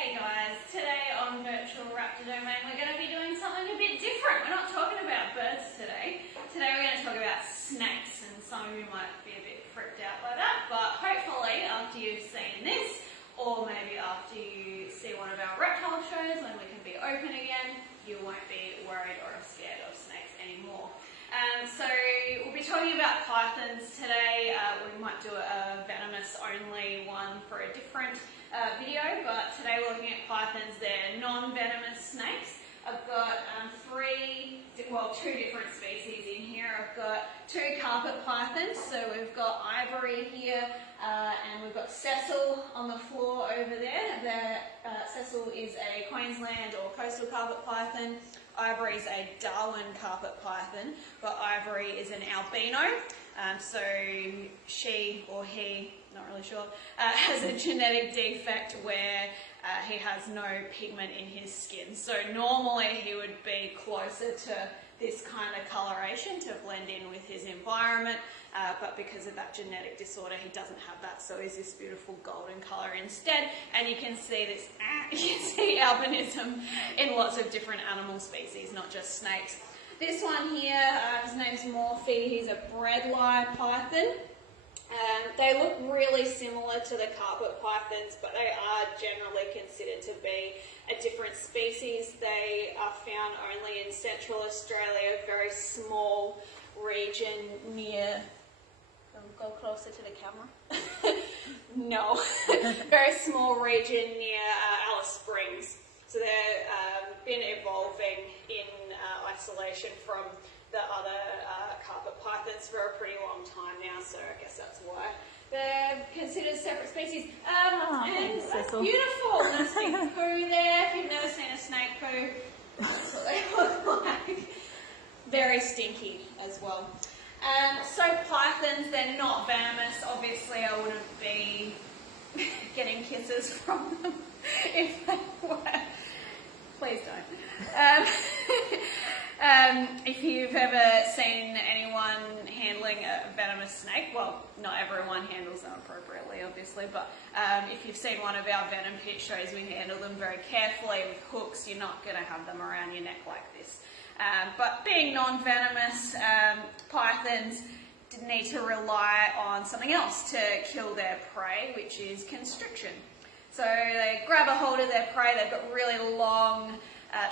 Hey guys, today on Virtual Raptor Domain we're going to be doing something a bit different. We're not talking about birds today. Today we're going to talk about snakes, and some of you might be a bit freaked out by that, but hopefully after you've seen this, or maybe after you see one of our reptile shows when we can be open again, you won't be worried or scared of snakes anymore. So we'll be talking about pythons today. We might do a venomous only one for a different video, but today we're looking at pythons. They're non-venomous snakes. I've got two different species in here. I've got two carpet pythons. So we've got Ivory here, and we've got Cecil on the floor over there. Cecil is a Queensland or coastal carpet python. Ivory is a Darwin carpet python, but Ivory is an albino. So she or he, not really sure, has a genetic defect where he has no pigment in his skin. So normally he would be closer to this kind of coloration to blend in with his environment, but because of that genetic disorder he doesn't have that, so he's this beautiful golden colour instead. And you can see this, you can see albinism in lots of different animal species, not just snakes. This one here, his name's Morphe. He's a breadlie python. They look really similar to the carpet pythons, but they are generally considered to be a different species. They are found only in Central Australia, a very small region near... Go closer to the camera. No. Very small region near Alice Springs. So they've been evolving in isolation from the other carpet pythons for a pretty long time now, so I guess that's why they're considered separate species. And that's beautiful. Nice big poo there. If you've never seen a snake poo, that's what they look like. Very stinky as well. So pythons, they're not venomous. Obviously I wouldn't be getting kisses from them if they were. Please don't. If you've ever seen anyone handling a venomous snake, well, not everyone handles them appropriately, obviously, but if you've seen one of our venom pit shows, we handle them very carefully with hooks. You're not going to have them around your neck like this. But being non-venomous, pythons need to rely on something else to kill their prey, which is constriction. So they grab a hold of their prey. They've got really long,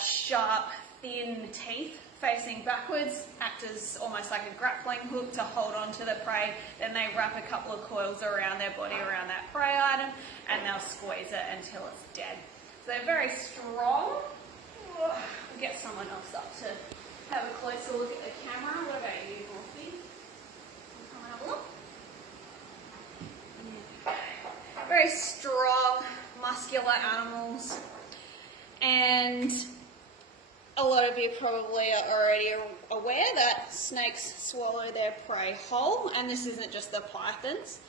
sharp, thin teeth facing backwards, act as almost like a grappling hook to hold on to the prey. Then they wrap a couple of coils around their body, around that prey item, and they'll squeeze it until it's dead. So they're very strong. We'll get someone else up to have a closer look at the camera. What about you, Morphe? Come and have a look. Okay. Very strong, muscular animals, and a lot of you probably are already aware that snakes swallow their prey whole, and this isn't just the pythons.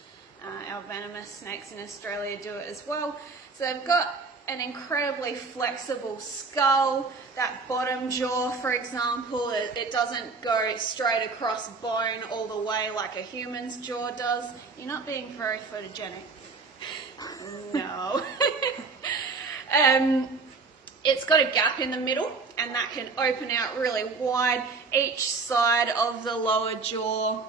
Our venomous snakes in Australia do it as well. So they've got an incredibly flexible skull. That bottom jaw, for example, it doesn't go straight across bone all the way like a human's jaw does. You're not being very photogenic. No. It's got a gap in the middle, and that can open out really wide. Each side of the lower jaw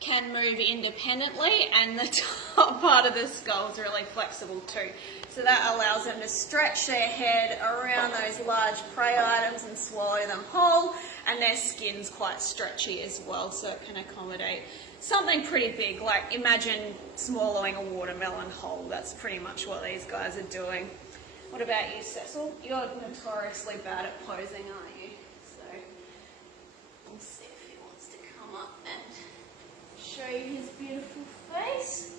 can move independently, and the top part of the skull is really flexible too. So that allows them to stretch their head around those large prey items and swallow them whole, and their skin's quite stretchy as well, so it can accommodate something pretty big. Like imagine swallowing a watermelon whole. That's pretty much what these guys are doing. What about you, Cecil? You're notoriously bad at posing, aren't you? So we'll see if he wants to come up and show you his beautiful face.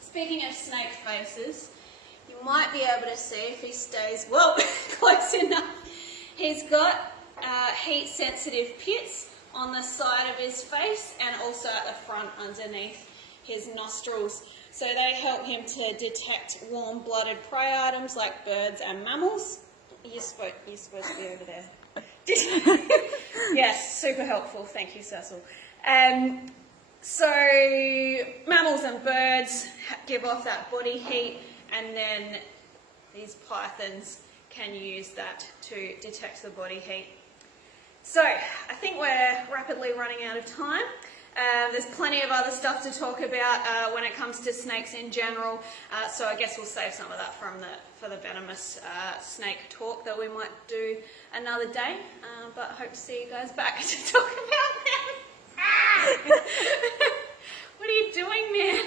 Speaking of snake faces, you might be able to see if he stays, well, close enough. He's got heat-sensitive pits on the side of his face and also at the front underneath his nostrils. So they help him to detect warm-blooded prey items like birds and mammals. You're supposed to be over there. Yes, super helpful. Thank you, Cecil. So mammals and birds give off that body heat, and then these pythons can use that to detect the body heat. So I think we're rapidly running out of time. There's plenty of other stuff to talk about when it comes to snakes in general, so I guess we'll save some of that for the venomous snake talk that we might do another day, but I hope to see you guys back to talk about them. What are you doing, man?